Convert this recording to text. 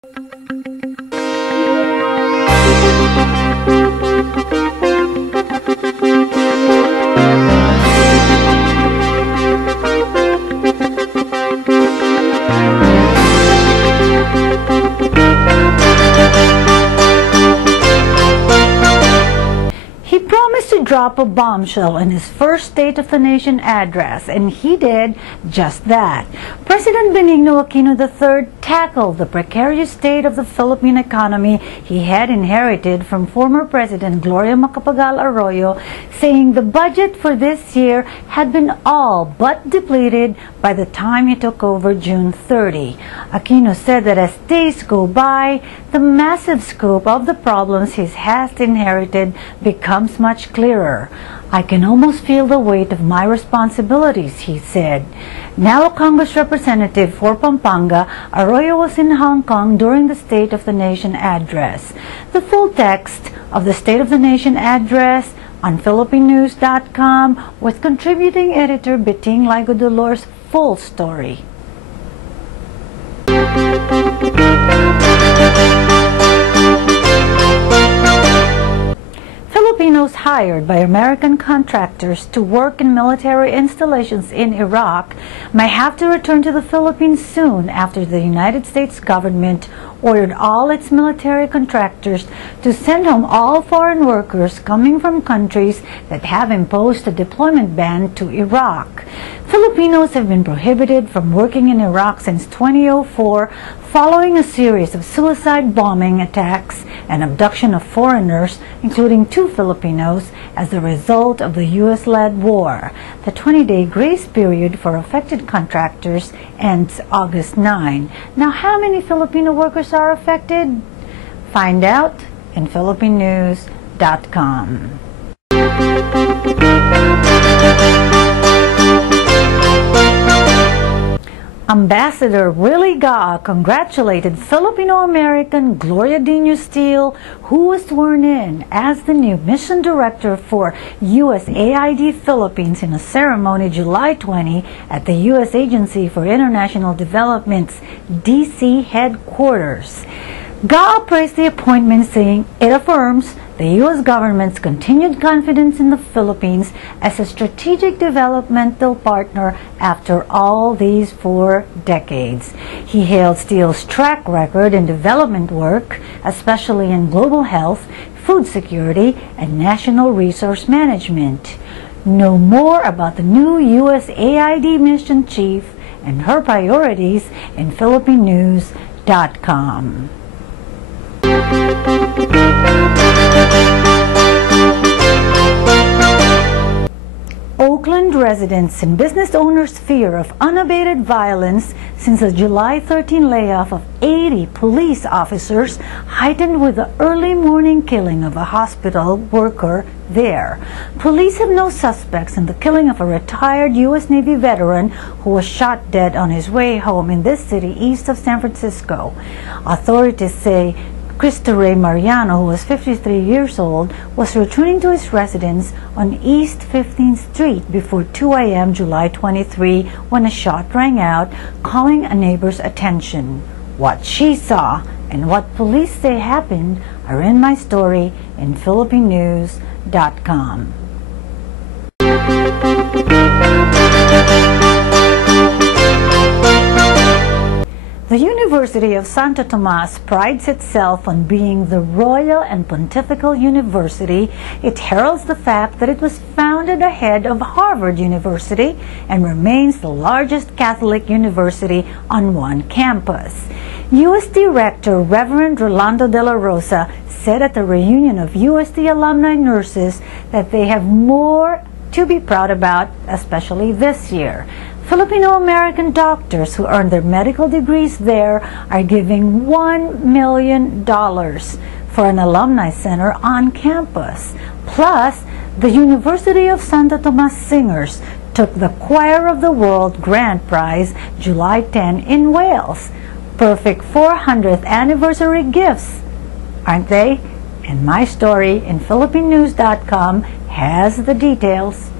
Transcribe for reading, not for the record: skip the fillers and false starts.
He promised to drop a bombshell in his first State of the Nation address, and he did just that. President Benigno Aquino III tackled the precarious state of the Philippine economy he had inherited from former President Gloria Macapagal Arroyo, saying the budget for this year had been all but depleted by the time he took over June 30. Aquino said that as days go by, the massive scope of the problems he has inherited becomes much clearer. "I can almost feel the weight of my responsibilities," he said. Now a Congress representative for Pampanga, Arroyo was in Hong Kong during the State of the Nation address. The full text of the State of the Nation address on PhilippineNews.com with contributing editor Beting Ligo Dolores' full story. Filipinos hired by American contractors to work in military installations in Iraq may have to return to the Philippines soon after the United States government ordered all its military contractors to send home all foreign workers coming from countries that have imposed a deployment ban to Iraq. Filipinos have been prohibited from working in Iraq since 2004 following a series of suicide bombing attacks and abduction of foreigners, including 2 Filipinos, as a result of the U.S.-led war. The 20-day grace period for affected contractors ends August 9. Now, how many Filipino workers are affected? Find out in PhilippineNews.com. Ambassador Willie Gaa congratulated Filipino-American Gloria Dino Steele, who was sworn in as the new mission director for USAID Philippines in a ceremony July 20 at the U.S. Agency for International Development's D.C. headquarters. Gaa praised the appointment, saying it affirms the U.S. government's continued confidence in the Philippines as a strategic developmental partner after all these 4 decades. He hailed Steele's track record in development work, especially in global health, food security, and national resource management. Know more about the new USAID mission chief and her priorities in PhilippineNews.com. Oakland residents and business owners' fear of unabated violence since the July 13 layoff of 80 police officers heightened with the early morning killing of a hospital worker there. Police have no suspects in the killing of a retired U.S. Navy veteran who was shot dead on his way home in this city east of San Francisco. Authorities say Cristo Rey Mariano, who was 53 years old, was returning to his residence on East 15th Street before 2 a.m. July 23 when a shot rang out, calling a neighbor's attention. What she saw and what police say happened are in my story in PhilippineNews.com. The University of Santo Tomas prides itself on being the Royal and Pontifical University. It heralds the fact that it was founded ahead of Harvard University and remains the largest Catholic university on one campus. UST Rector Reverend Rolando de la Rosa said at the reunion of UST alumni nurses that they have more to be proud about, especially this year. Filipino-American doctors who earned their medical degrees there are giving $1 million for an alumni center on campus. Plus, the University of Santo Tomas Singers took the Choir of the World Grand Prize July 10 in Wales. Perfect 400th anniversary gifts, aren't they? And my story in PhilippineNews.com has the details.